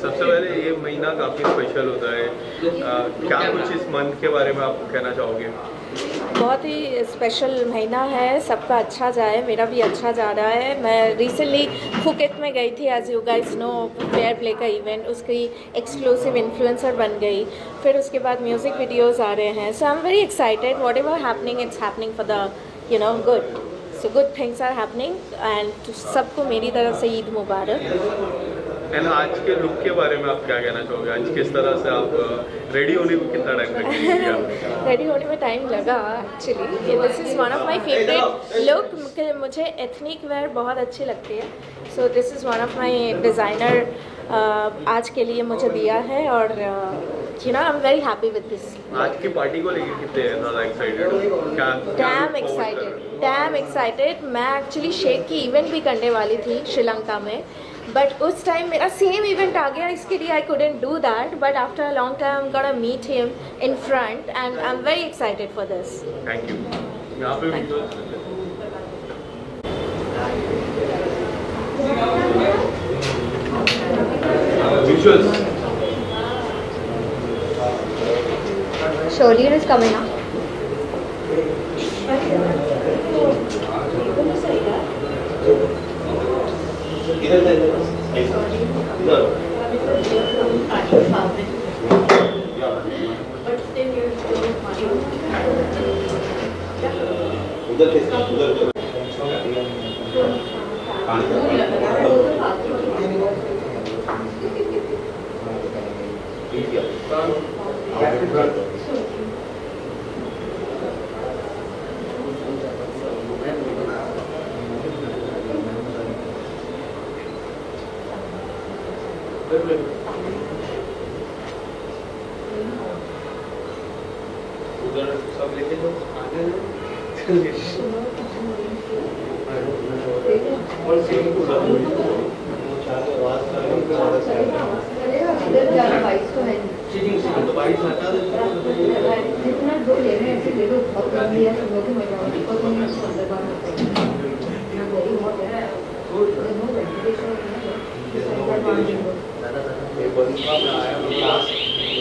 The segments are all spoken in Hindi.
सबसे पहले ये महीना काफ़ी स्पेशल होता है, क्या कुछ इस मंथ के बारे में आप कहना चाहोगे? बहुत ही स्पेशल महीना है, सबका अच्छा जाए, मेरा भी अच्छा जा रहा है। मैं रिसेंटली फुकेट में गई थी, as you guys know, fair play का इवेंट, उसकी एक्सक्लूसिव इन्फ्लुएंसर बन गई। फिर उसके बाद म्यूज़िक वीडियोस आ रहे हैं, so I am very excited. Whatever happening, it's happening for the good, so good things are happening and सबको मेरी तरफ से ईद मुबारक। एंड आज के लुक के बारे में आप क्या कहना चाहोगे? आज किस तरह से आप रेडी होने में कितना टाइम लगा? रेडी होने में टाइम लगा actually. This is one of my favourite look. मुझे एथनिक वेयर बहुत अच्छी लगती है, so this is one of my designer आज के लिए मुझे दिया है, और आई am very happy with this. आज की पार्टी को लेकर कितने ज़्यादा एक्साइटेड? Dam excited. मैं एक्चुअली शेख की इवेंट भी करने वाली थी श्रीलंका में, बट उस टाइम मेरा सेम इवेंट आ गया, इसके लिए I couldn't do that, but after a long time I am gonna meet him in front and I am very excited for this. Thank you. यहाँ पे visuals. Sholier is coming up. उधर सब लेके जो आगे और से तो 22 हटा दे, जितना दो ले रहे हैं ऐसे ले लो, बहुत कम लिया सब लोग मजा आती है, तो नहीं सुंदर बात होता है ना, वेरी हॉट है, नो वेंटिलेशन है, ये बंदा आया क्लास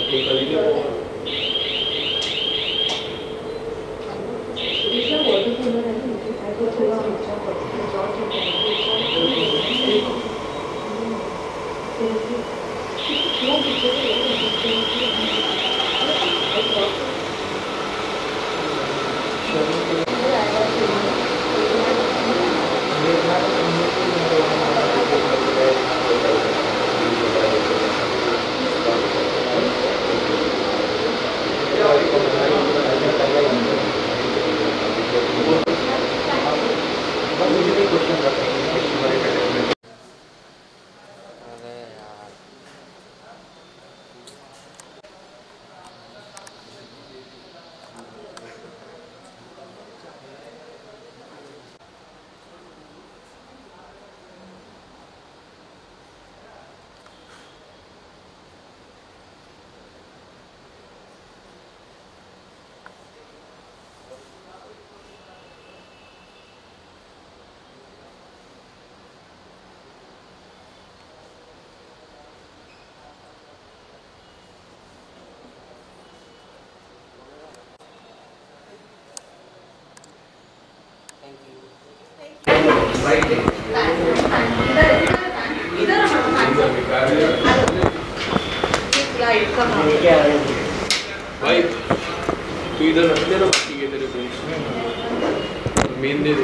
के करेंगे वो इसका वाटर कूलर है ना, ऐसा थोड़ा अच्छा पड़ता भाई तू इधर रख दे ना, ठीक है तेरे फ्रेंड्स मेन दे दे।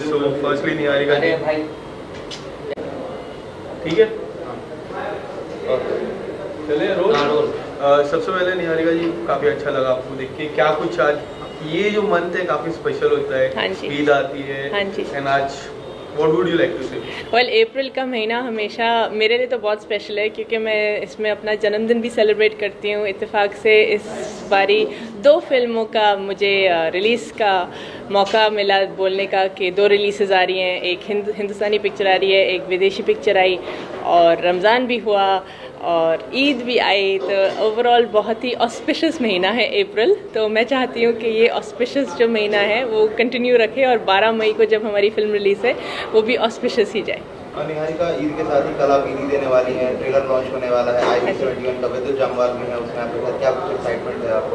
सो फर्स्टली निहारिका जी, ठीक है चले रोल। सबसे पहले निहारिका जी, काफ़ी अच्छा लगा आपको देख के। क्या कुछ आज ये जो मंथ है काफ़ी स्पेशल होता है, ईद आती है, एंड आज What would you like to say? Well, अप्रैल का महीना हमेशा मेरे लिए तो बहुत स्पेशल है, क्योंकि मैं इसमें अपना जन्मदिन भी सेलिब्रेट करती हूँ। इत्तेफाक से इस बारी 2 फिल्मों का मुझे रिलीज़ का मौका मिला बोलने का, कि 2 रिलीज़ आ रही हैं। एक हिंदुस्तानी पिक्चर आ रही है, एक विदेशी पिक्चर आई, और रमज़ान भी हुआ, और ईद भी आई, तो ओवरऑल बहुत ही ऑस्पिशियस महीना है अप्रैल। तो मैं चाहती हूँ कि ये ऑस्पिशियस जो महीना है वो कंटिन्यू रखे और 12 मई को जब हमारी फिल्म रिलीज़ है वो भी ऑस्पिशियस ही जाए। निहारिका, ईद के साथ ही कल आप ईदी देने वाली हैं, ट्रेलर लॉन्च होने वाला है, IB71 का तो जमवाल में है, उसमें आपके साथ क्या कुछ एक्साइटमेंट है आपको?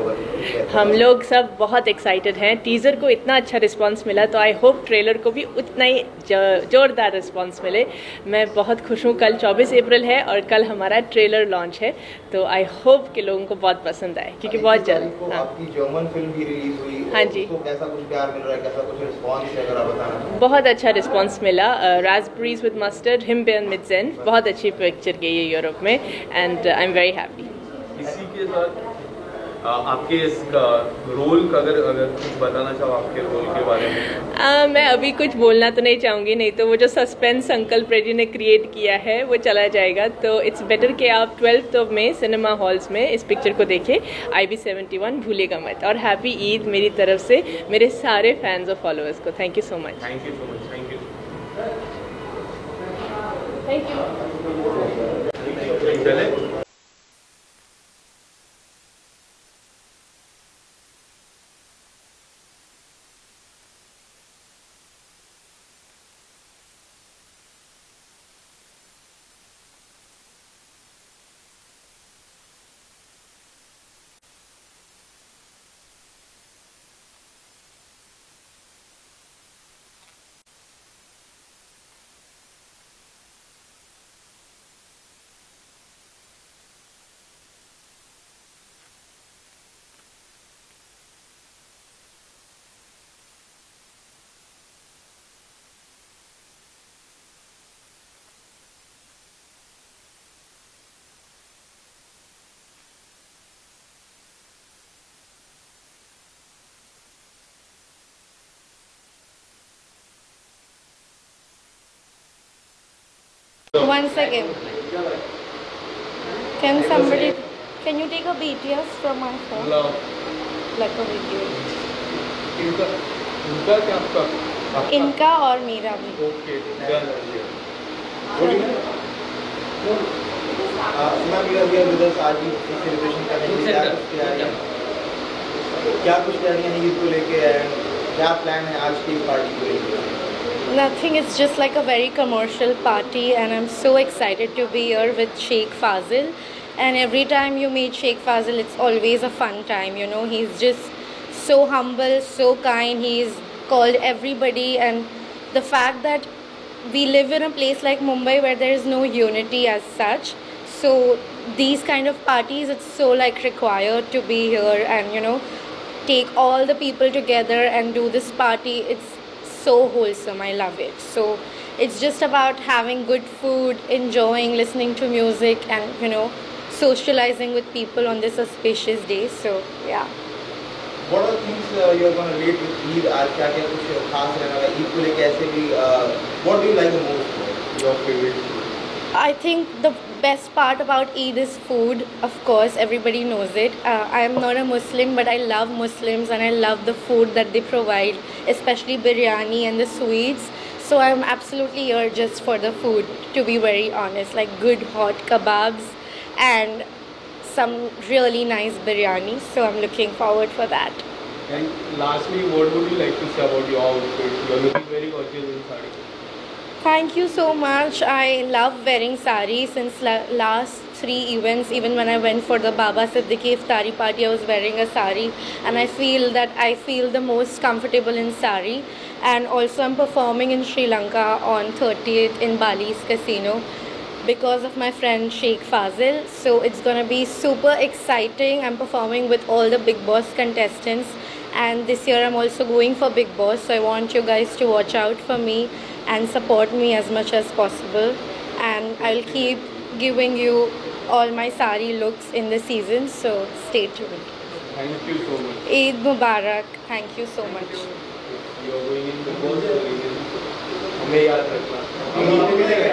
हम लोग सब बहुत एक्साइटेड हैं। टीज़र को इतना अच्छा रिस्पांस मिला तो आई होप ट्रेलर को भी उतना ही ज़ोरदार रिस्पांस मिले। मैं बहुत खुश हूँ। कल 24 अप्रैल है और कल हमारा ट्रेलर लॉन्च है, तो आई होप कि लोगों को बहुत पसंद आए, क्योंकि बहुत जल्द। हाँ, आपकी जर्मन फिल्म भी रिलीज हुई, हाँ जी, तो कैसा कुछ प्यार मिल रहा है, कैसा कुछ रिस्पांस है, अगर आप बताना? बहुत अच्छा रिस्पांस मिला। Raspberries with mustard, हिमबेन mid Zen, बहुत अच्छी पिक्चर गई है यूरोप में, and I am very happy. इसी के साथ आपके इसका रोल का अगर कुछ बताना चाहो आपके रोल के बारे में। मैं अभी कुछ बोलना तो नहीं चाहूँगी, नहीं तो वो जो सस्पेंस अंकल प्रेजी ने क्रिएट किया है वो चला जाएगा। तो इट्स बेटर कि आप 12 में सिनेमा हॉल्स में इस पिक्चर को देखें। IB71 भूलेगा मत। और हैप्पी ईद मेरी तरफ से मेरे सारे फैंस और फॉलोअर्स को। Thank you so much. Thank you so much. Thank you. चले। One second. Can you take a BTS from my phone? Like a video. इनका क्या आपका? इनका और मेरा भी। ओके, सेलिब्रेशन करेंगे, क्या कुछ तैयारियां हैं ईद को लेके, क्या प्लान है आज की पार्टी को लेके? Nothing, it's just like a very commercial party, and I'm so excited to be here with Sheikh Fazil. And every time you meet Sheikh Fazil, it's always a fun time, you know. He's just so humble, so kind. He's called everybody, and the fact that we live in a place like Mumbai where there is no unity as such, so these kind of parties, it's so like required to be here and, you know, take all the people together and do this party. It's so wholesome. I love it. So it's just about having good food, enjoying listening to music, and, you know, socializing with people on this auspicious day. So yeah. What are things you are going to relate with Eid? आज क्या क्या कुछ खास रहने वाला ईद को लेके ऐसे भी? What do you like the most? Your favorite food? I think the best part about Eid is food. Of course, everybody knows it. I am not a Muslim, but I love Muslims and I love the food that they provide, especially biryani and the sweets. So I'm absolutely here just for the food, to be very honest. Like good hot kebabs and some really nice biryani. So I'm looking forward for that. And lastly, what would you like to say about your outfit? You are looking very gorgeous in sari. Thank you so much. I love wearing sari since last 3 events. Even when I went for the Baba Siddiqui Iftari party, I was wearing a sari, and I feel that I feel the most comfortable in sari. And also I'm performing in Sri Lanka on 30th in Bali's Casino because of my friend Sheikh Fazil. So it's gonna be super exciting. I'm performing with all the Big Boss contestants, and this year I'm also going for Big Boss. So I want you guys to watch out for me and support me as much as possible, and I'll keep giving you all my sari looks in the season, so stay tuned. Thank you so much. Eid Mubarak. Thank you so much. You are going in the boss. हमें याद रखना।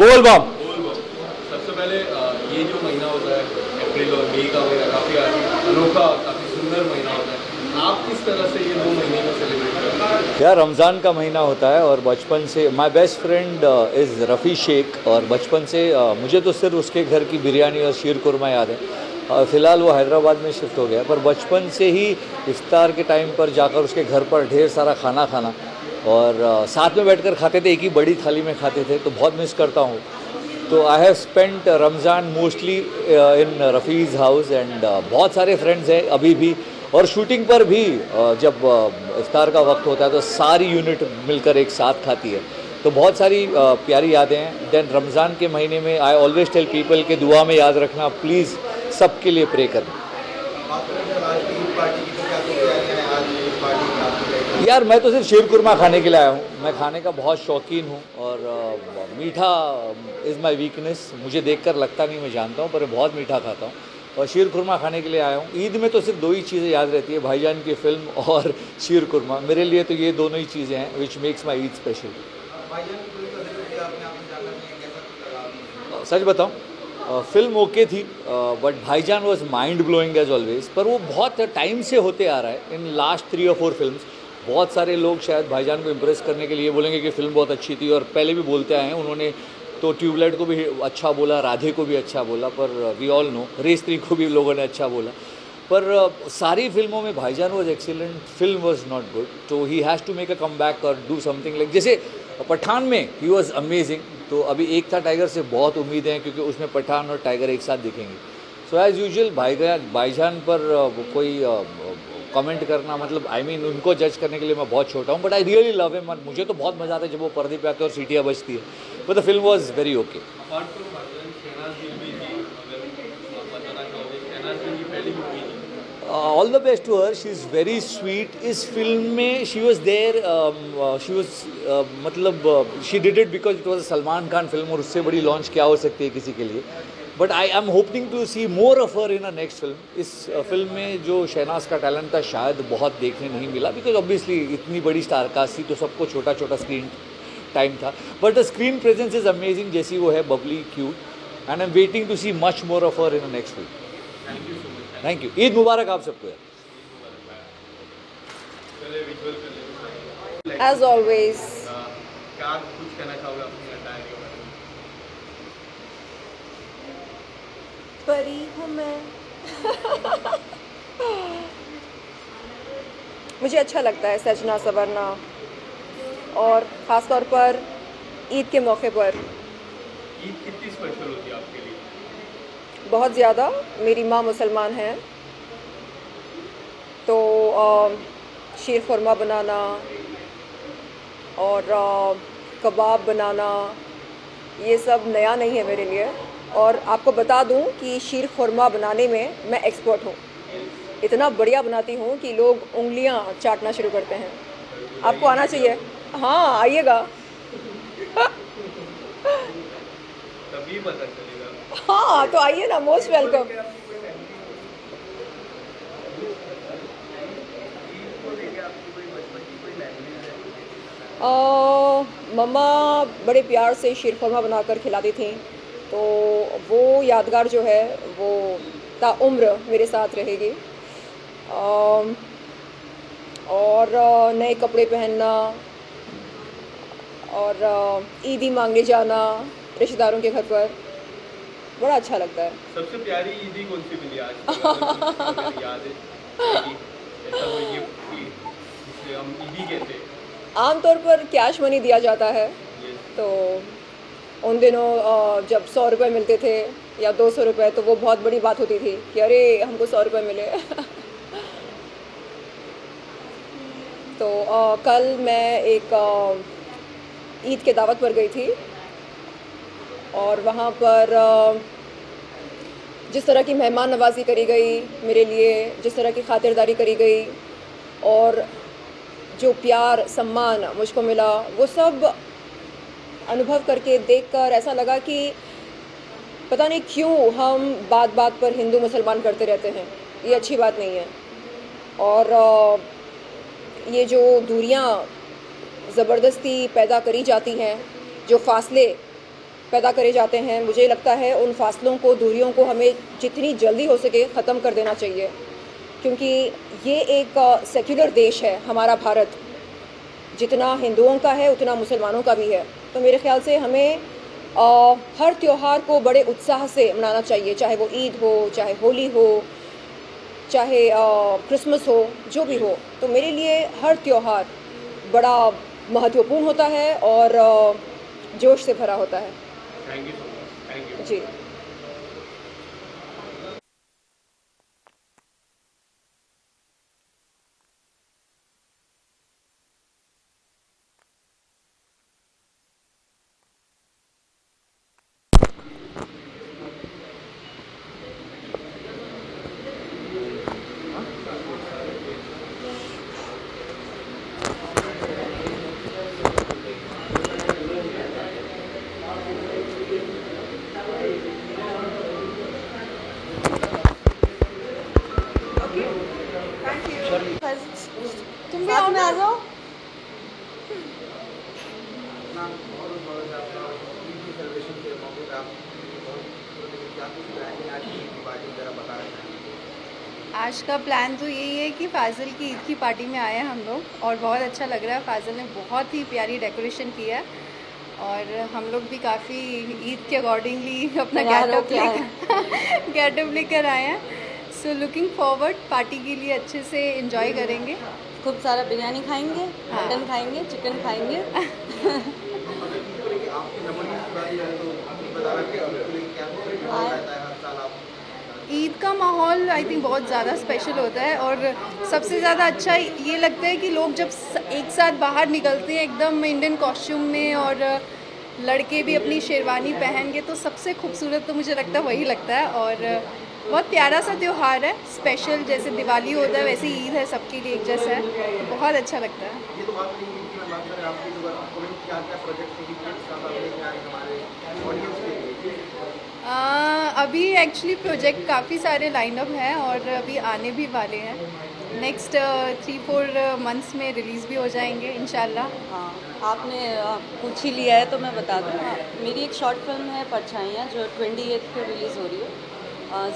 बोल बम। सबसे पहले ये जो महीना होता है अप्रैल और मई का महीना, काफ़ी अनोखा, काफ़ी सुंदर महीना होता है। आप किस तरह से ये 2 महीने को सेलिब्रेट करते हैं? यार रमज़ान का महीना होता है और बचपन से my best friend is Rafi Shaikh, और बचपन से मुझे तो सिर्फ उसके घर की बिरयानी और शीर कुरमा याद है। फ़िलहाल वो हैदराबाद में शिफ्ट हो गया, पर बचपन से ही इफ्तार के टाइम पर जाकर उसके घर पर ढेर सारा खाना खाना और साथ में बैठकर खाते थे, एक ही बड़ी थाली में खाते थे, तो बहुत मिस करता हूँ। तो I have spent Ramzan mostly in Rafi's house and बहुत सारे फ्रेंड्स हैं अभी भी, और शूटिंग पर भी जब इफ्तार का वक्त होता है तो सारी यूनिट मिलकर एक साथ खाती है, तो बहुत सारी प्यारी यादें हैं। देन रमज़ान के महीने में आई ऑलवेज टेल पीपल के दुआ में याद रखना, प्लीज़ सबके लिए प्रे करना। यार मैं तो सिर्फ शीर कुरमा खाने के लिए आया हूँ, मैं खाने का बहुत शौकीन हूँ और मीठा इज़ माई वीकनेस, मुझे देखकर लगता नहीं, मैं जानता हूँ, पर बहुत मीठा खाता हूँ और शीर कुरमा खाने के लिए आया हूँ। ईद में तो सिर्फ 2 ही चीज़ें याद रहती है, भाईजान की फ़िल्म और शीर कुरमा। मेरे लिए तो ये दोनों ही चीज़ें हैं which makes my Eid special. सच बताऊँ फिल्म ओके थी, but Bhaijaan was mind blowing as always, पर वो बहुत टाइम से होते आ रहा है। इन लास्ट 3 और 4 फिल्म्स बहुत सारे लोग शायद भाईजान को इम्प्रेस करने के लिए बोलेंगे कि फ़िल्म बहुत अच्छी थी, और पहले भी बोलते आए हैं, उन्होंने तो ट्यूबलाइट को भी अच्छा बोला, राधे को भी अच्छा बोला, पर वी ऑल नो रेस 3 को भी लोगों ने अच्छा बोला, पर सारी फिल्मों में Bhaijaan was excellent, film was not good, तो he has to make a comeback और डू समथिंग लाइक, जैसे पठान में ही वॉज अमेजिंग। तो अभी एक था टाइगर से बहुत उम्मीदें हैं, क्योंकि उसमें पठान और टाइगर एक साथ दिखेंगे। सो एज़ यूजुअल भाईजान पर कोई कमेंट करना, मतलब आई मीन उनको जज करने के लिए मैं बहुत छोटा हूँ, but I really love him. मुझे तो बहुत मज़ा आता है जब वो पर्दे पे आते हैं और सीटियाँ बजती है, but the film was very okay. All the best to her, she is very sweet. इस फिल्म में she was there, she was मतलब she did it because it was Salman Khan film, और उससे बड़ी लॉन्च क्या हो सकती है किसी के लिए। But I am hoping to see more of her in a next film. इस फिल्म में जो शहनाज का टैलेंट था शायद बहुत देखने नहीं मिला, बिकॉज ऑब्वियसली इतनी बड़ी स्टार कास्ट थी तो सबको छोटा छोटा स्क्रीन टाइम था, but the screen presence is amazing, जैसी वो है bubbly cute, and I am waiting to see much more of her in a next film. Thank you, Eid मुबारक आप सबको यार। As always. क्या कुछ कहना चाहोगे अपनी अटायर के बारे में? परी हूँ मैं। मुझे अच्छा लगता है सजना संवरना, और ख़ास तौर पर ईद के मौके पर। ईद कितनी स्पेशल होती है आपके लिए? बहुत ज़्यादा। मेरी माँ मुसलमान है, तो शीर खुरमा बनाना और कबाब बनाना ये सब नया नहीं है मेरे लिए। और आपको बता दूं कि शीर खुरमा बनाने में मैं एक्सपर्ट हूँ, इतना बढ़िया बनाती हूँ कि लोग उंगलियाँ चाटना शुरू करते हैं। आपको आना चाहिए, हाँ आइएगा। तभी पता चलेगा। हाँ तो आइए ना, मोस्ट वेलकम। मम्मा बड़े प्यार से शीर खुरमा बनाकर खिलाती थी, तो वो यादगार जो है वो ताउम्र मेरे साथ रहेगी। और नए कपड़े पहनना और ईदी मांगने जाना रिश्तेदारों के घर पर बड़ा अच्छा लगता है। सबसे प्यारी ईदी कौन सी मिली आज तक? याद है ऐसा कोई गिफ्ट जिसे हम ईदी कहते हैं? आमतौर पर कैश मनी दिया जाता है, तो उन दिनों जब 100 रुपये मिलते थे या 200 रुपये, तो वो बहुत बड़ी बात होती थी कि अरे हमको 100 रुपये मिले। तो कल मैं एक ईद के दावत पर गई थी, और वहाँ पर जिस तरह की मेहमान नवाजी करी गई मेरे लिए, जिस तरह की खातिरदारी करी गई, और जो प्यार सम्मान मुझको मिला, वो सब अनुभव करके देखकर ऐसा लगा कि पता नहीं क्यों हम बात बात पर हिंदू मुसलमान करते रहते हैं, ये अच्छी बात नहीं है। और ये जो दूरियां ज़बरदस्ती पैदा करी जाती हैं, जो फासले पैदा करे जाते हैं, मुझे लगता है उन फासलों को, दूरियों को हमें जितनी जल्दी हो सके ख़त्म कर देना चाहिए, क्योंकि ये एक सेक्युलर देश है हमारा भारत, जितना हिंदुओं का है उतना मुसलमानों का भी है। तो मेरे ख्याल से हमें हर त्यौहार को बड़े उत्साह से मनाना चाहिए, चाहे वो ईद हो, चाहे होली हो, चाहे क्रिसमस हो, जो भी हो। तो मेरे लिए हर त्यौहार बड़ा महत्वपूर्ण होता है और जोश से भरा होता है। Thank you so much. Thank you ji. तुम भी आओ में आ जाओ। आज का प्लान तो यही है कि फ़ाज़िल की ईद की पार्टी में आए हैं हम लोग और बहुत अच्छा लग रहा है। फ़ाज़िल ने बहुत ही प्यारी डेकोरेशन किया है और हम लोग भी काफ़ी ईद के अकॉर्डिंगली अपना गेटअप लेकर आए हैं। सो लुकिंग फॉरवर्ड, पार्टी के लिए अच्छे से एंजॉय करेंगे, खूब सारा बिरयानी खाएंगे, मटन खाएंगे, चिकन खाएंगे। ईद का माहौल आई थिंक बहुत ज़्यादा स्पेशल होता है और सबसे ज़्यादा अच्छा ये लगता है कि लोग जब एक साथ बाहर निकलते हैं एकदम इंडियन कॉस्ट्यूम में और लड़के भी अपनी शेरवानी पहन के, तो सबसे खूबसूरत तो मुझे लगता है वही लगता है। और बहुत प्यारा सा त्यौहार है, स्पेशल जैसे दिवाली होता है वैसे ईद है, सबके लिए एक जैसा है, तो बहुत अच्छा लगता है। अभी एक्चुअली प्रोजेक्ट काफ़ी सारे लाइनअप हैं और अभी आने भी वाले हैं। नेक्स्ट 3-4 मंथ्स में रिलीज़ भी हो जाएंगे इंशाल्लाह। हाँ, आपने पूछ ही लिया है तो मैं बता दूँ, मेरी एक शॉर्ट फिल्म है परछाइयाँ जो 28 को रिलीज़ हो रही है,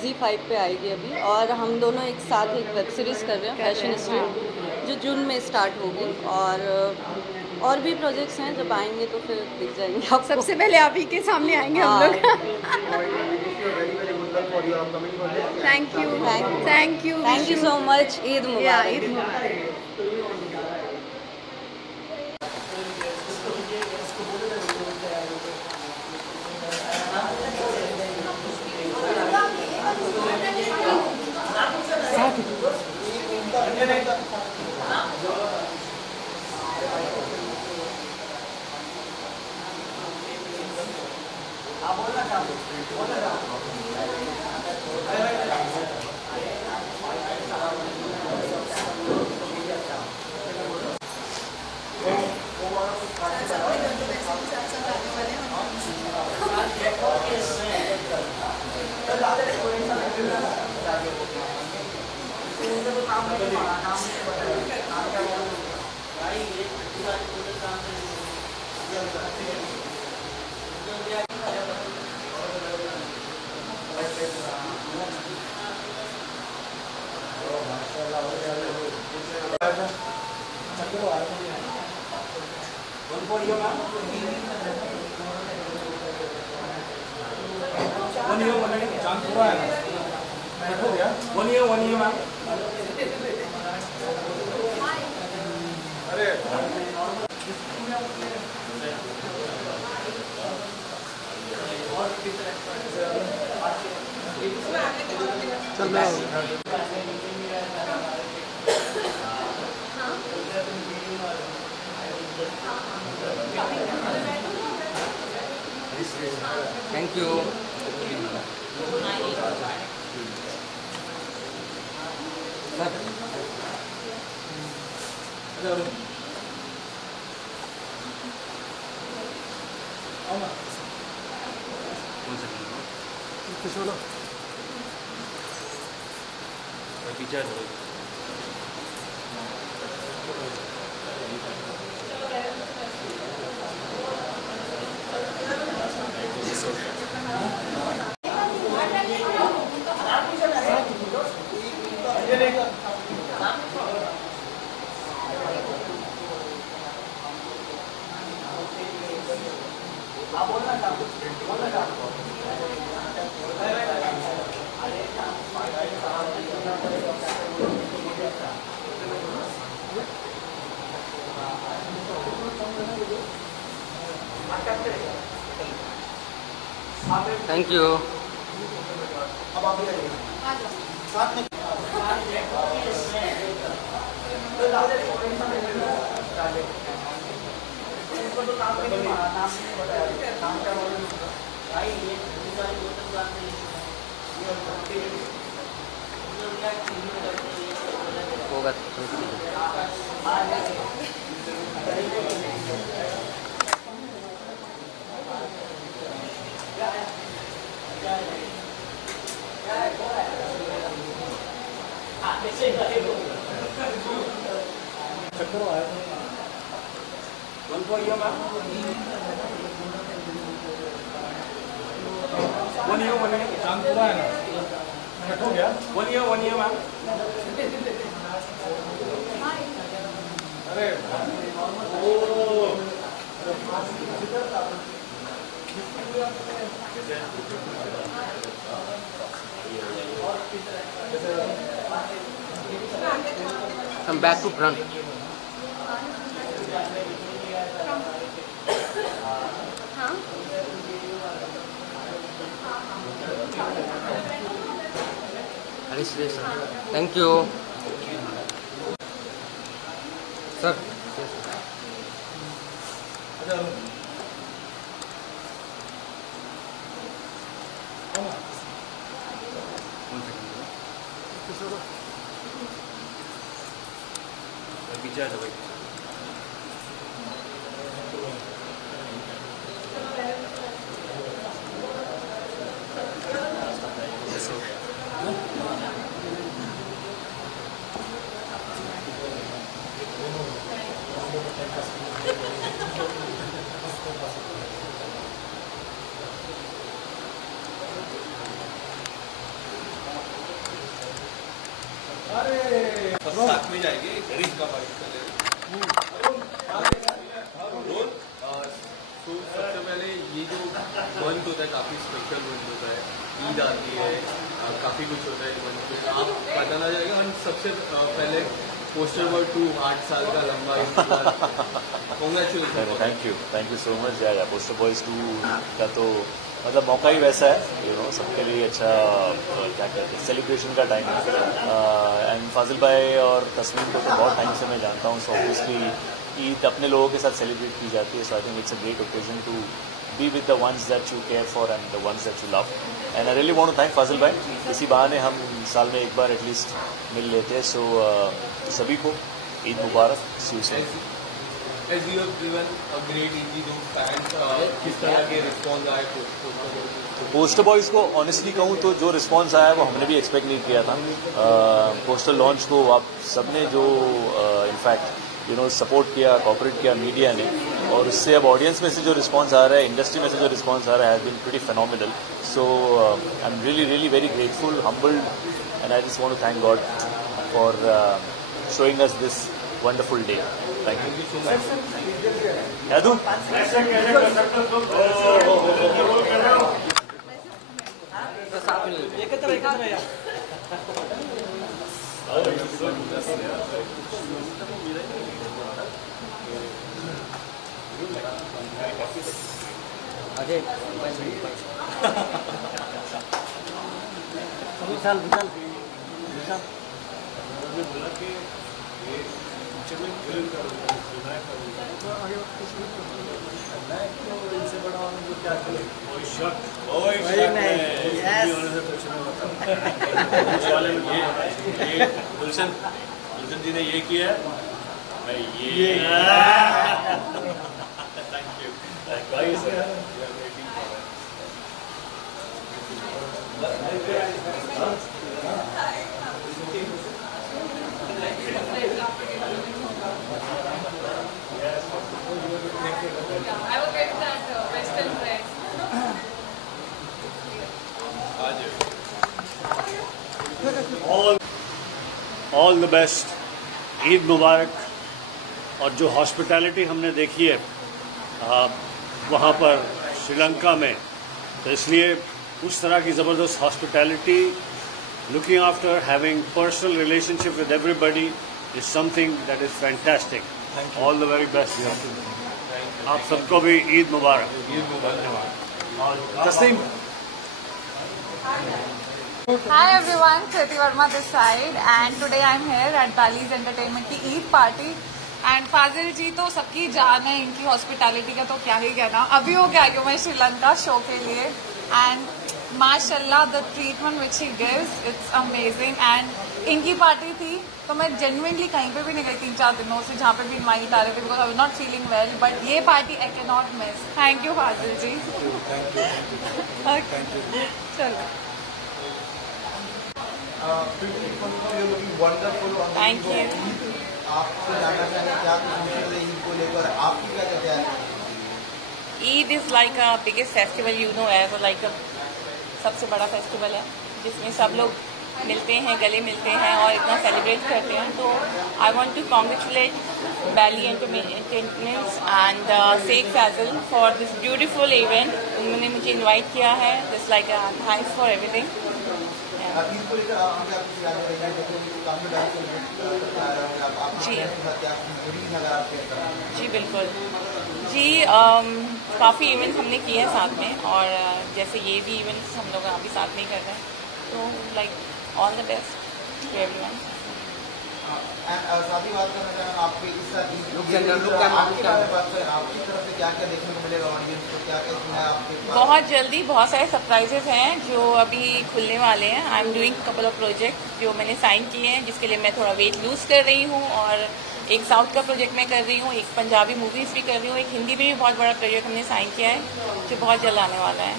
Z5 पे आएगी अभी। और हम दोनों एक साथ एक वेब सीरीज़ कर रहे हैं फैशन स्ट्रीट, जो जून में स्टार्ट होगी। और भी प्रोजेक्ट्स हैं, जब आएंगे तो फिर दिख जाएंगे आप। सबसे पहले आप ही के सामने आएंगे हम लोग। Thank you so much. Eid Mubarak. Thank you. Thank you. होगा Come back to front. Thank you. Sir. साथ में जाएंगे गणेश का बाइक तो सबसे पहले ये जो मंथ होता है काफ़ी स्पेशल मंथ होता है, ईद आती है, काफ़ी कुछ होता है इस मंथ में, आप बताना जाएगा। हम सबसे पहले पोस्टर बॉय 2 8 साल का लंबा congratulation. Thank you so much यार। पोस्टर बॉयज 2 का तो मतलब मौका ही वैसा है, सबके लिए अच्छा क्या कहते हैं, सेलिब्रेशन का टाइम है। एंड फाजिल भाई और तस्मीन को तो बहुत टाइम से मैं जानता हूँ, सो ऑब्वियसली ईद अपने लोगों के साथ सेलिब्रेट की जाती है। So I think it's a great occasion to be with the ones that you care for and the ones that you love. And I really want to thank Fazil भाई, इसी बहाने हम साल में एक बार एटलीस्ट मिल लेते हैं। सो सभी को ईद मुबारक। See you soon. As you have given a great Eid to fans, किस तरह के रिस्पॉन्स आए पोस्टर बॉयज़ को? ऑनेस्टली कहूँ तो जो रिस्पॉन्स आया वो हमने भी एक्सपेक्ट नहीं किया था। पोस्टर लॉन्च को आप सबने जो इनफैक्ट सपोर्ट किया, कॉपरेट किया मीडिया ने, और उससे अब ऑडियंस में से जो रिस्पॉन्स आ रहा है, इंडस्ट्री में से जो रिस्पॉन्स आ रहा है, has been pretty phenomenal. So I am really very grateful, humbled, and I just want to thank God for showing us this wonderful day. Thank you so much. Yadu? Ajay Vishal Vishal Vishal बोला कि ये पिक्चर में फिल्म का इनसे बड़ा जो क्या करें गुलशन जी ने ये किया, मैं ये thank you. All the best, Eid मुबारक। और जो हॉस्पिटैलिटी हमने देखी है वहाँ पर श्रीलंका में, तो इसलिए उस तरह की ज़बरदस्त hospitality, looking after, having personal relationship with everybody is something that is fantastic. All the very best. आप सबको भी ईद मुबारक। तस्लीम। Hi everyone, Kriti Verma this side and today I am here at Bally's Entertainment की ईद पार्टी एंड फाजिल जी तो सबकी जान है, इनकी हॉस्पिटैलिटी का तो क्या ही कहना। अभी हो के आई हूँ मैं श्रीलंका शो के लिए एंड माशाल्लाह the treatment which he gives it's amazing. And इनकी पार्टी थी तो मैं जेन्युइनली कहीं पे भी नहीं गई 3-4 दिनों से, जहाँ पे भी इनवाइट आ रहे थे because I was not feeling well, but ये party I can not miss. Thank you Fazil ji. चलो थैंक यू। आपसे जानना चाहेंगे क्या ईद को लेकर आपकी क्या कहते हैं? Eid is like a biggest festival, you know, as like सबसे बड़ा फेस्टिवल है जिसमें सब लोग मिलते हैं, गले मिलते हैं और इतना सेलिब्रेट करते हैं। तो I want to congratulate Bally Entertainments and Sheikh Faisal for this beautiful event. उन्होंने मुझे इनवाइट किया है, just like thanks for everything. जी जी बिल्कुल जी, काफ़ी इवेंट्स हमने किए हैं साथ में और जैसे ये भी इवेंट्स हम लोग अभी साथ में ही कर रहे हैं। तो like all the best to everyone. साथ ही बात करना चाहेंगे आपके इस आपकी तरफ से क्या क्या देखने को मिलेगा ऑडियंस को, क्या क्या सुना है आपके पास? बहुत जल्दी बहुत सारे सरप्राइजेस हैं जो अभी खुलने वाले हैं। I am doing couple of project जो मैंने साइन किए हैं, जिसके लिए मैं थोड़ा वेट लूज कर रही हूँ। और एक साउथ का प्रोजेक्ट मैं कर रही हूँ, एक पंजाबी मूवीज़ भी कर रही हूँ, एक हिंदी में भी बहुत बड़ा प्रोजेक्ट हमने साइन किया है जो बहुत जल्द आने वाला है।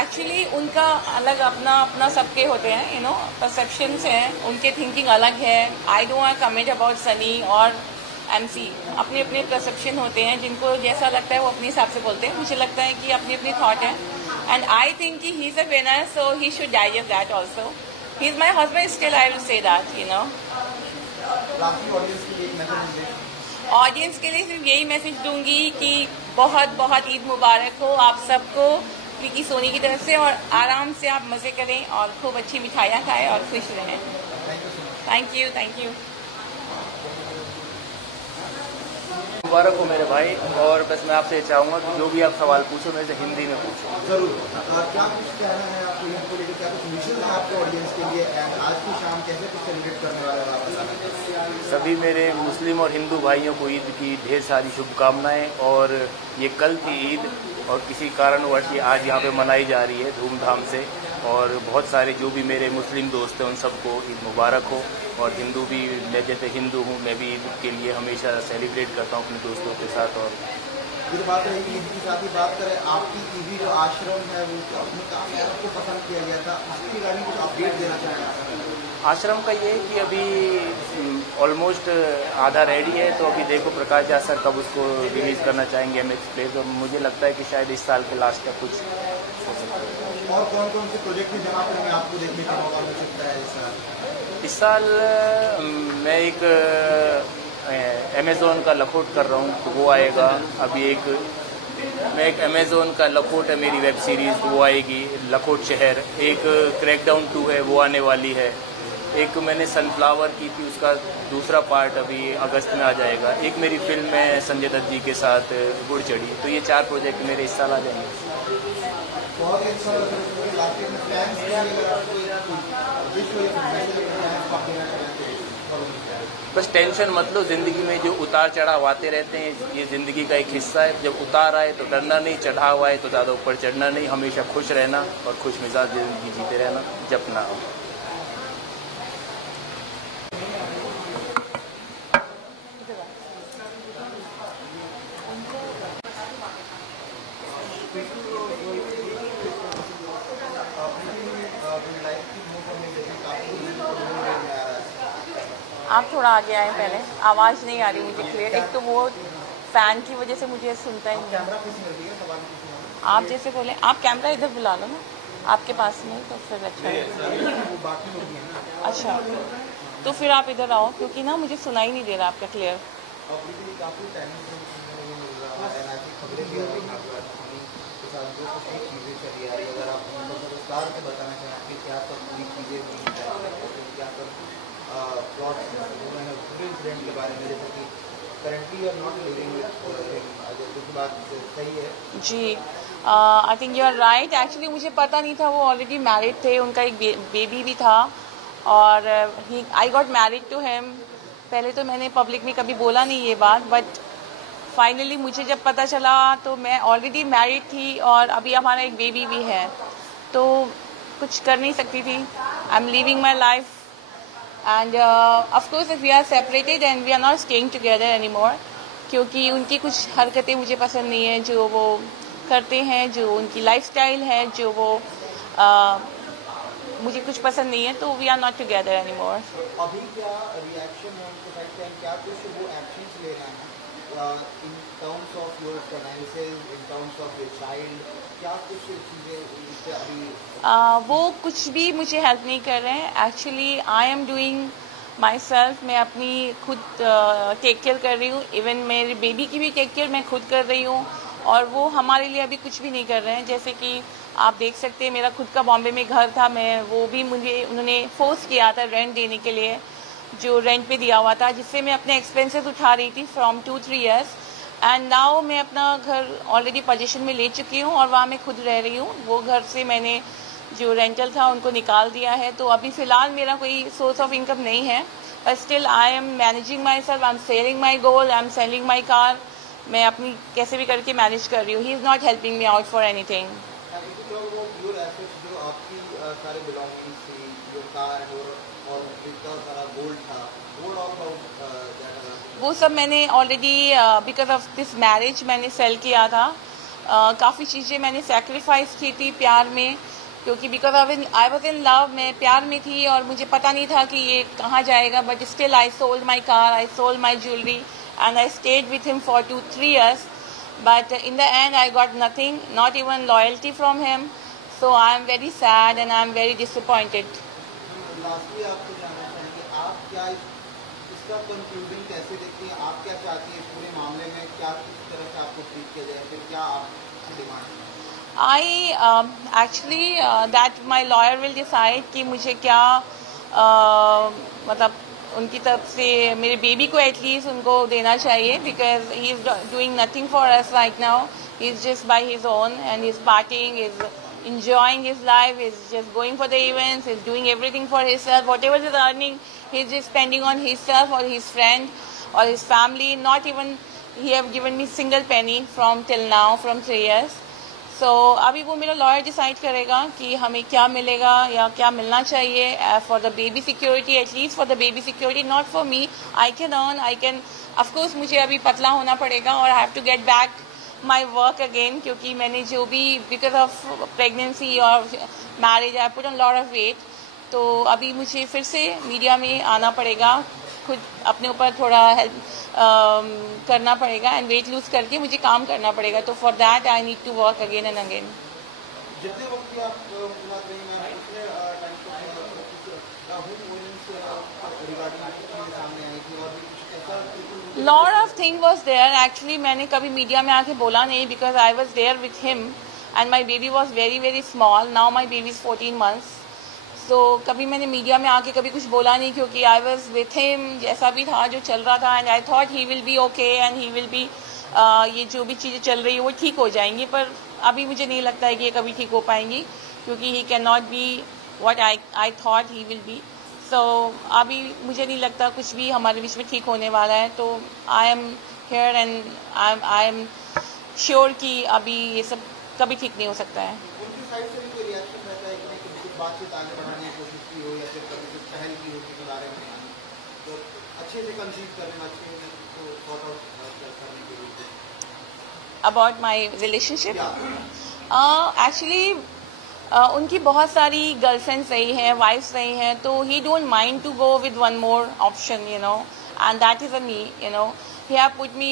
एक्चुअली उनका अलग अपना सबके होते हैं, यू नो, परसेप्शंस हैं, उनके थिंकिंग अलग है। I don't want comment about Sunny और MC, अपने अपने परसेप्शन होते हैं, जिनको जैसा लगता है वो अपने हिसाब से बोलते हैं। मुझे लगता है कि अपनी अपनी थॉट है एंड आई थिंक कि he is a winner, so he should digest that also. He is my husband, still I will say that, you know. Audience के लिए सिर्फ यही मैसेज दूंगी कि बहुत बहुत ईद मुबारक हो आप सबको विकी सोनी की तरफ से, और आराम से आप मज़े करें और खूब अच्छी मिठाइयाँ खाएं और खुश रहें। Thank you, thank you. मुबारक हो मेरे भाई, और बस मैं आपसे चाहूँगा कि जो भी आप सवाल पूछो मेरे से हिंदी में पूछो। जरूर। क्या कुछ कहना है आपको ईद को लेकर, क्या कुछ विशेष है आपके ऑडियंस के लिए एंड आज की शाम कैसे कुछ सेलिब्रेट करने वाले हैं आप बताना? सभी मेरे मुस्लिम और हिंदू भाइयों को ईद की ढेर सारी शुभकामनाएं। और ये कल थी ईद और किसी कारणवश ये आज यहाँ पे मनाई जा रही है धूमधाम से। और बहुत सारे जो भी मेरे मुस्लिम दोस्त हैं उन सबको ईद मुबारक हो। और हिंदू भी, मैं जैसे हिंदू हूँ, मैं भी ईद के लिए हमेशा सेलिब्रेट करता हूँ अपने दोस्तों के साथ। और ये बात रही ईद की, साथ ही बात करें आपकी ईदी जो आश्रम है वो अपने काफ़ी आपको पसंद किया गया था, उसके बारे में कुछ अपडेट देना चाहेंगे? आश्रम का ये है कि अभी ऑलमोस्ट आधा रेडी है, तो अभी देखो प्रकाश झा सर कब उसको रिलीज़ करना चाहेंगे MX प्ले। तो मुझे लगता है कि शायद इस साल के लास्ट तक कुछ हो सकता है। और कौन कौन से प्रोजेक्ट में जमा करेंगे आपको देखने का मौका मिल सकता है इस साल? मैं एक अमेज़ोन का लखोट कर रहा हूँ, तो वो आएगा। अभी मैं एक अमेज़ोन का लखोट है मेरी वेब सीरीज़, वो आएगी, लखोट शहर। एक क्रैकडाउन 2 है, वो आने वाली है। एक मैंने सनफ्लावर की थी, उसका दूसरा पार्ट अभी अगस्त में आ जाएगा। एक मेरी फिल्म है संजय दत्त जी के साथ, गुड़ चढ़ी। तो ये 4 प्रोजेक्ट मेरे इस साल आ जाएंगे। बहुत अच्छा। बस टेंशन मत लो, ज़िंदगी में जो उतार चढ़ाव आते रहते हैं ये ज़िंदगी का एक हिस्सा है। जब उतार आए तो डरना नहीं, चढ़ाव आए तो ज़्यादा ऊपर चढ़ना नहीं, हमेशा खुश रहना और खुश मिजाज ज़िंदगी जीते रहना जब ना हो। आप थोड़ा आगे आए, पहले आवाज़ नहीं आ रही मुझे क्लियर। एक तो वो फ़ैन की वजह से मुझे सुनता ही नहीं। कैमरा फेसिंग रखिए, सवाल पूछना आप जैसे बोले, आप कैमरा इधर बुला लो ना, आपके पास नहीं तो फिर अच्छा है। वो बाकी लोग भी हैं ना। अच्छा, तो फिर आप इधर आओ, क्योंकि ना मुझे सुनाई नहीं दे रहा आपका क्लियर। और भी काफ़ी टाइम से मिल रहा है, ऐसी खबरें भी आ रही हैं आपके साथ जो कुछ भी चीज़ें चली आ रही है, अगर आप उनको विस्तार से बताना चाहें कि क्या सब पूरी चीज़ें हुई हैं, क्या सब प्लॉट हुए हैं पूरे इंसिडेंट के बारे में, जैसे कि currently are not living with बात सही है जी। I think you are right. Actually मुझे पता नहीं था, वो ऑलरेडी मैरिड थे, उनका एक बेबी भी था, और I got married to him. पहले तो मैंने पब्लिक में कभी बोला नहीं ये बात, बट फाइनली मुझे जब पता चला तो मैं ऑलरेडी मैरिड थी और अभी हमारा एक बेबी भी है, तो कुछ कर नहीं सकती थी। I am living my life and of course if we are separated and we are not staying together any more, क्योंकि उनकी कुछ हरकतें मुझे पसंद नहीं है जो वो करते हैं, जो उनकी लाइफस्टाइल है, जो वो मुझे कुछ पसंद नहीं है, तो we are not together any more. अभी क्या रिएक्शन है उनके साइड से, क्या कुछ वो एक्शंस ले रहे हैं in terms of your finances, in terms of your child, क्या कुछ चीज़ें अभी वो कुछ भी मुझे हेल्प नहीं कर रहे हैं। Actually I am doing my self, मैं अपनी खुद टेक केयर कर रही हूँ, इवन मेरे बेबी की भी टेक केयर मैं खुद कर रही हूँ, और वो हमारे लिए अभी कुछ भी नहीं कर रहे हैं। जैसे कि आप देख सकते हैं, मेरा खुद का बॉम्बे में घर था, मैं वो भी मुझे उन्होंने फोर्स किया था रेंट देने के लिए, जो रेंट पे दिया हुआ था, जिससे मैं अपने एक्सपेंसेस उठा रही थी फ्रॉम 2-3 years, एंड नाउ मैं अपना घर ऑलरेडी पोजीशन में ले चुकी हूँ और वहाँ मैं खुद रह रही हूँ। वो घर से मैंने जो रेंटल था उनको निकाल दिया है, तो अभी फ़िलहाल मेरा कोई सोर्स ऑफ इनकम नहीं है, but still I am managing my self, I am selling my gold, I am selling my car, मैं अपनी कैसे भी करके मैनेज कर रही हूँ। He is not helping me out for anything. जो आपकी सारे बिलोंगिंग्स थी, जो कार और जितना सारा गोल्ड था, वो सब मैंने already because of this marriage मैंने सेल किया था। काफ़ी चीज़ें मैंने सेक्रीफाइस की थी प्यार में, क्योंकि because I was in love, मैं प्यार में थी और मुझे पता नहीं था कि ये कहाँ जाएगा, but still I sold my car, I sold my jewellery and I stayed with him for 2-3 years, but in the end I got nothing, not even loyalty from him, so I am very sad and I am very disappointed. Lastly, आपको जानना चाहेंगे, आप क्या इसका कंक्लूजन कैसे देखती हैं, आप क्या चाहती हैं इस पूरे मामले में, क्या किस तरह से आपको ट्रीट किया जाए, फिर क्या आपकी डिमांड है? I actually that my lawyer will decide कि मुझे क्या मतलब उनकी तरफ से मेरे बेबी को एटलीस्ट उनको देना चाहिए, because he is doing nothing for us right now, he is just by his own and is partying, is enjoying his life, is just going for the events, is doing everything for himself, whatever is earning he is just spending on himself or his friend or his family, not even he have given me single penny from till now from 3 years. So अभी वो मेरा लॉयर डिसाइड करेगा कि हमें क्या मिलेगा या क्या मिलना चाहिए for the baby security, at least for the baby security, not for me. I can earn, I can, of course मुझे अभी पतला होना पड़ेगा और I have to get back my work again, क्योंकि मैंने जो भी बिकॉज ऑफ प्रेगनेंसी और marriage I put on lot of weight, तो अभी मुझे फिर से मीडिया में आना पड़ेगा, खुद अपने ऊपर थोड़ा हेल्प करना पड़ेगा एंड वेट लूज करके मुझे काम करना पड़ेगा, तो for that I need to work again and again. जितने वक्त आप lot of thing was there, actually मैंने कभी मीडिया में आके बोला नहीं, because I was there with him and my baby was very very small, now my baby is 14 months, तो कभी मैंने मीडिया में आके कभी कुछ बोला नहीं, क्योंकि आई वॉज विथ हिम, जैसा भी था जो चल रहा था, and I thought he will B okay and he will B, ये जो भी चीज़ें चल रही है वो ठीक हो जाएंगी, पर अभी मुझे नहीं लगता है कि ये कभी ठीक हो पाएंगी, क्योंकि he can not be what I thought he will be. So अभी मुझे नहीं लगता कुछ भी हमारे बीच में ठीक होने वाला है, तो I am here and I am sure कि अभी ये सब कभी ठीक नहीं हो सकता है। उनकी साइड से भी कोई रिएक्शन रहता है कि कुछ बातचीत आगे बढ़ाने की कोशिश की हो या फिर कभी कुछ पहल की हो किसी बारे में, तो अच्छे से कंसीव करना, अच्छे से तो सॉर्ट आउट करने के लिए अबाउट माई रिलेशनशिप, एक्चुअली उनकी बहुत सारी गर्लफ्रेंड्स रही हैं, वाइफ्स रही हैं, तो he don't mind to go with one more option, you know, and that is a me, you know. He have put me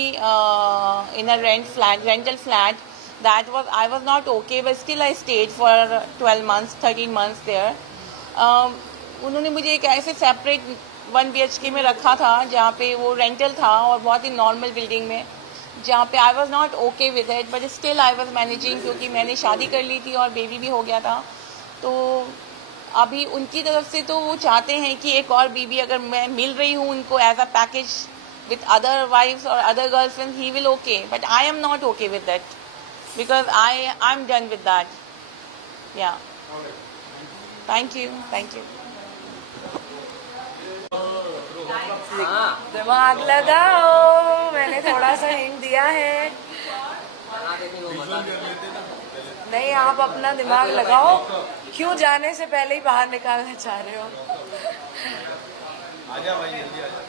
in a rental flat. That was, I was not okay, but still I stayed for 12 months, 13 months there. उन्होंने मुझे एक ऐसे सेपरेट 1 BHK में रखा था जहाँ पे वो रेंटल था और बहुत ही नॉर्मल बिल्डिंग में, जहाँ पे I was not okay with it, but still I was managing, क्योंकि मैंने शादी कर ली थी और बेबी भी हो गया था. तो अभी उनकी तरफ से तो वो चाहते हैं कि एक और बीबी अगर मैं मिल रही हूँ उनको as a package with other wives or other girlfriends, he will okay, but I am not okay with that because I'm done with that. Yeah. Thank you. दिमाग लगाओ, मैंने थोड़ा सा हिंट दिया है. नहीं, आप अपना दिमाग लगाओ. क्यों जाने से पहले ही बाहर निकालना चाह रहे हो? आजा भाई, जल्दी आजा.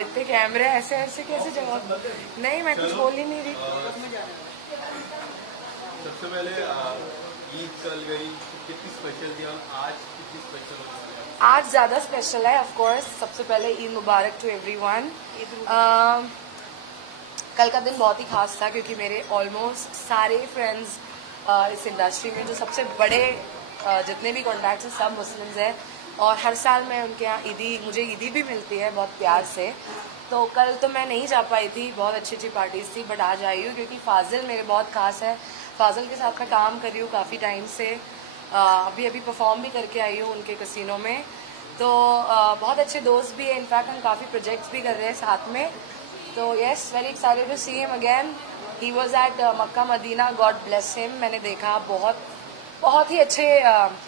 इतने कैमरे ऐसे कैसे जवाब? नहीं, मैं कुछ बोल ही नहीं रही. सबसे पहले ईद चल गई, कितनी स्पेशल थी और आज कितनी स्पेशल होने वाली है? आज ज़्यादा स्पेशल है ऑफ कोर्स. सबसे पहले ईद मुबारक टू एवरीवन. कल का दिन बहुत ही खास था क्योंकि मेरे ऑलमोस्ट सारे फ्रेंड्स इस इंडस्ट्री में जो सबसे बड़े जितने भी कॉन्टैक्ट्स हैं सब मुस्लिम्स हैं, और हर साल मैं उनके यहाँ मुझे ईदी भी मिलती है बहुत प्यार से. तो कल तो मैं नहीं जा पाई थी, बहुत अच्छी पार्टीज थी, बट आज आई हूँ क्योंकि फाजिल मेरे बहुत खास है. फाजिल के साथ मैं काम कर रही हूँ काफ़ी टाइम से. अभी परफॉर्म भी करके आई हूँ उनके कसिनो में. तो बहुत अच्छे दोस्त भी हैं, इनफैक्ट हम काफ़ी प्रोजेक्ट्स भी कर रहे हैं साथ में. तो yes, very excited to see him again. He was at Mecca Medina, God bless him. मैंने देखा बहुत ही अच्छे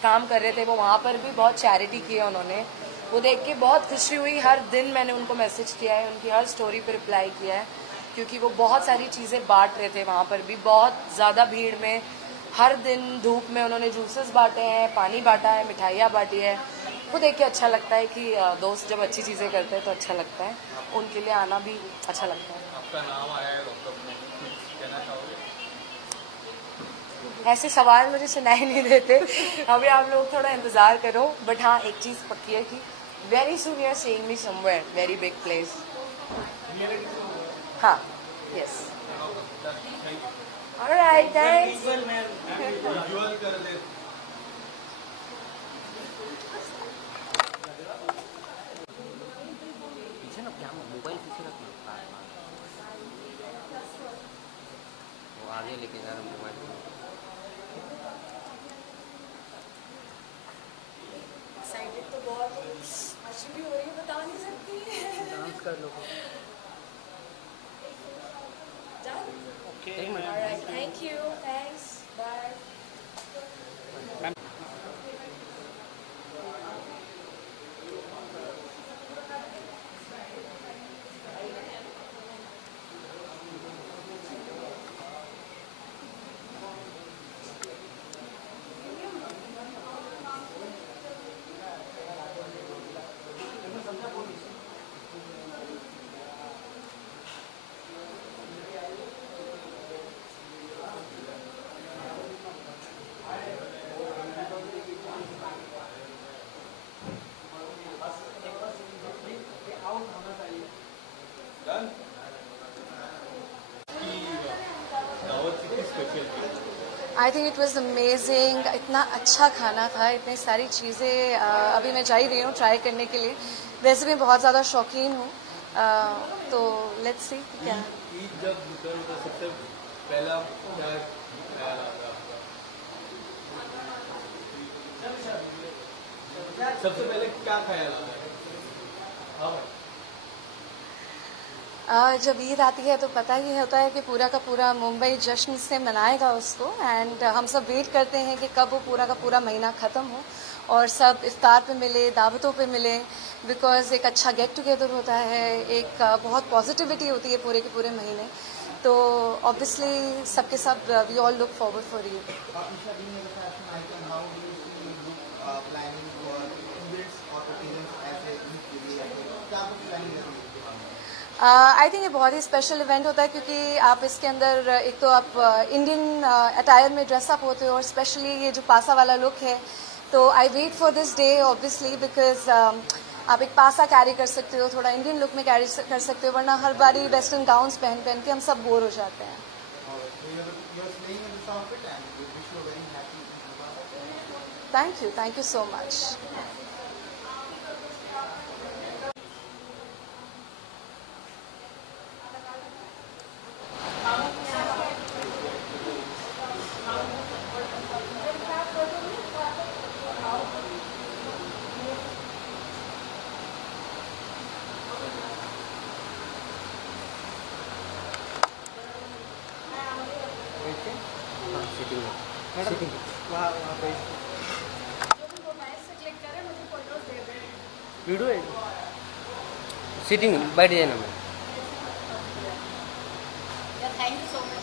काम कर रहे थे वो. वहाँ पर भी बहुत चैरिटी की है उन्होंने. वो देख के बहुत खुशी हुई. हर दिन मैंने उनको मैसेज किया है, उनकी हर स्टोरी पर रिप्लाई किया है, क्योंकि वो बहुत सारी चीज़ें बांट रहे थे वहाँ पर भी. बहुत ज़्यादा भीड़ में हर दिन धूप में उन्होंने जूसेस बांटे हैं, पानी बांटा है, मिठाइयाँ बांटी है. वो देख के अच्छा लगता है कि दोस्त जब अच्छी चीज़ें करते हैं तो अच्छा लगता है. उनके लिए आना भी अच्छा लगता है. आपका नाम आया है डॉक्टर में, कुछ कहना चाहोगे? ऐसे सवाल मुझे सुनाई नहीं देते. अभी आप लोग थोड़ा इंतज़ार करो. बट हाँ, एक चीज़ पक्की है कि very soon you are seeing me somewhere very big place. हाँ, यस. Alright, thanks. विजुअल कर दे. पीछे ना क्या मोबाइल पीछे रखना, वो आगे लेके जा रहा मोबाइल. एक्साइटेड तो बहुत अच्छी भी हो रही है, बता नहीं सकती. डांस कर लो. Okay. All right. Thank you. Thanks. Bye. I think it was amazing. इतना अच्छा खाना था, इतनी सारी चीज़ें. अभी मैं जा ही रही हूँ ट्राई करने के लिए. वैसे भी बहुत ज़्यादा शौकीन हूँ, तो लेट्स सी क्या. ईद जब निकल तो सबसे पहला क्या सबसे पहले क्या ख्याल आता है? जब ईद आती है तो पता ही होता है कि पूरा का पूरा मुंबई जश्न से मनाएगा उसको. एंड हम सब वेट करते हैं कि कब वो पूरा का पूरा महीना ख़त्म हो और सब इफ्तार पे मिले, दावतों पे मिले. बिकॉज़ एक अच्छा गेट टुगेदर होता है, एक बहुत पॉजिटिविटी होती है पूरे के पूरे महीने. तो ऑब्वियसली सबके सब we all look forward for Eid. I think ये बहुत ही स्पेशल इवेंट होता है क्योंकि आप इसके अंदर एक तो आप इंडियन अटायर में ड्रेसअप होते हो और स्पेशली ये जो पासा वाला लुक है. तो I wait for this day obviously because आप एक पासा कैरी कर सकते हो, थोड़ा इंडियन लुक में कैरी कर सकते हो, वरना हर बारी वेस्टर्न गाउन्स पहन के हम सब बोर हो जाते हैं। Thank you so much. Video है सीटिंग बैठ जाना मैं। Thank you so much.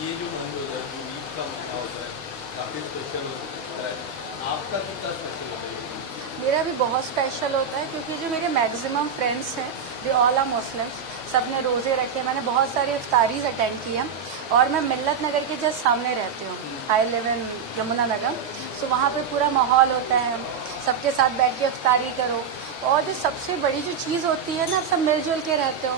ये जो मंथ होता है, जो ईद का महीना होता है, काफ़ी स्पेशल होता है। आपका कितना स्पेशल होता है? मेरा भी बहुत स्पेशल होता है क्योंकि जो मेरे मैक्सिमम फ्रेंड्स हैं दे ऑल आर मुस्लिम्स, सब ने रोज़े रखे। मैंने बहुत सारे इफ्तारीज अटेंड किए हैं और मैं मिल्लत नगर के जस्ट सामने रहती हूँ। I live in Yamuna Nagar, सो वहाँ पे पूरा माहौल होता है, सबके साथ बैठ के इफ्तारी करो। और जो सबसे बड़ी जो चीज़ होती है ना, सब मिलजुल के रहते हो।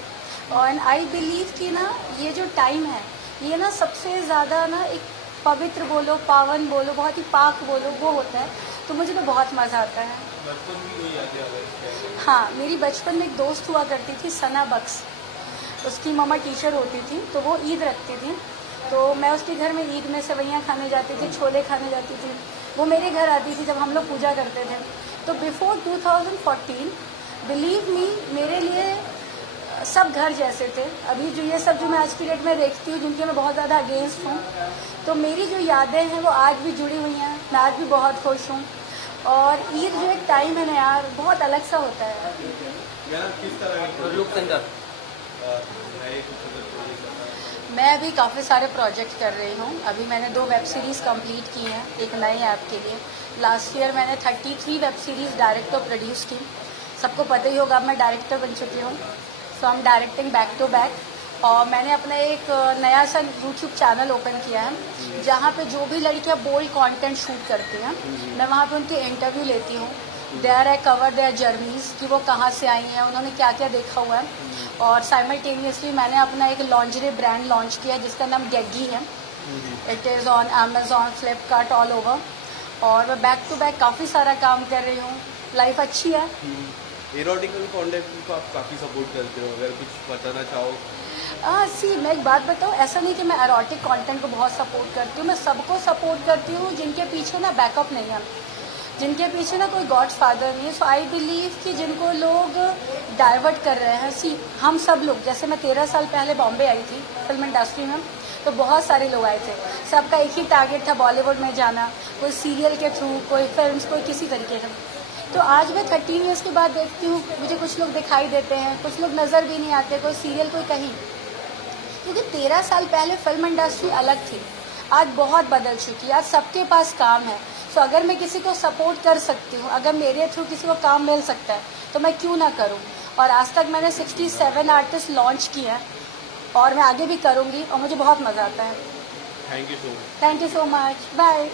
और आई बिलीव कि ना ये जो टाइम है ये ना सबसे ज़्यादा ना एक पवित्र बोलो, पावन बोलो, बहुत ही पाक बोलो, वो होता है। तो मुझे तो बहुत मज़ा आता है। बचपन की कोई यादें आ गई? हाँ, मेरी बचपन में एक दोस्त हुआ करती थी सना बख्श, उसकी मम्मा टीचर होती थी, तो वो ईद रखती थी। तो मैं उसके घर में ईद में सेवैयाँ खाने जाती थी, छोले खाने जाती थी। वो मेरे घर आती थी जब हम लोग पूजा करते थे। तो बिफोर 2014 बिलीव मी, मेरे लिए सब घर जैसे थे। अभी जो ये सब जो मैं आज की डेट में देखती हूँ, जिनके मैं बहुत ज़्यादा अगेंस्ट हूँ, तो मेरी जो यादें हैं वो आज भी जुड़ी हुई हैं। मैं आज भी बहुत खुश हूँ। और ईद जो एक टाइम है ना यार, बहुत अलग सा होता है। किस तरह लुक सेंटर मैं अभी काफ़ी सारे प्रोजेक्ट कर रही हूँ। अभी मैंने 2 वेब सीरीज़ कंप्लीट की हैं एक नए ऐप के लिए। लास्ट ईयर मैंने 33 वेब सीरीज़ डायरेक्ट और प्रोड्यूस की। सबको पता ही होगा, अब मैं डायरेक्टर बन चुकी हूँ। So I am directing back to back. और मैंने अपना एक नया सा यूट्यूब चैनल ओपन किया है जहाँ पे जो भी लड़कियाँ बोल्ड कंटेंट शूट करती हैं, मैं वहाँ पे उनके इंटरव्यू लेती हूँ। There I cover their journeys कि वो कहाँ से आई हैं, उन्होंने क्या क्या देखा हुआ है। और साइमल्टेनियसली मैंने अपना एक लॉन्जरी ब्रांड लॉन्च किया जिसका नाम गेगी है। It is on Amazon, Flipkart, all over. और मैं बैक टू बैक काफ़ी सारा काम कर रही हूँ। लाइफ अच्छी है। एरोटिकल कंटेंट को आप काफ़ी सपोर्ट करते हो, अगर कुछ बताना चाहो? मैं एक बात बताऊँ, ऐसा नहीं कि मैं एरोटिक कंटेंट को बहुत सपोर्ट करती हूँ। मैं सबको सपोर्ट करती हूँ जिनके पीछे ना बैकअप नहीं है, जिनके पीछे ना कोई गॉड फादर नहीं है। सो आई बिलीव कि जिनको लोग डाइवर्ट कर रहे हैं, हम सब लोग, जैसे मैं 13 साल पहले बॉम्बे आई थी फिल्म इंडस्ट्री में, तो बहुत सारे लोग आए थे। सबका एक ही टारगेट था, बॉलीवुड में जाना, कोई सीरियल के थ्रू, कोई फिल्म्स, कोई किसी तरीके से। तो आज मैं 13 ईयर्स के बाद देखती हूँ, मुझे कुछ लोग दिखाई देते हैं, कुछ लोग नज़र भी नहीं आते, कोई सीरियल, कोई कहीं। क्योंकि 13 साल पहले फिल्म इंडस्ट्री अलग थी, आज बहुत बदल चुकी है। आज सबके पास काम है। सो अगर मैं किसी को सपोर्ट कर सकती हूँ, अगर मेरे थ्रू किसी को काम मिल सकता है, तो मैं क्यों ना करूँ। और आज तक मैंने 67 आर्टिस्ट लॉन्च किए हैं और मैं आगे भी करूँगी और मुझे बहुत मज़ा आता है। Thank you so much. Thank you so much. Bye.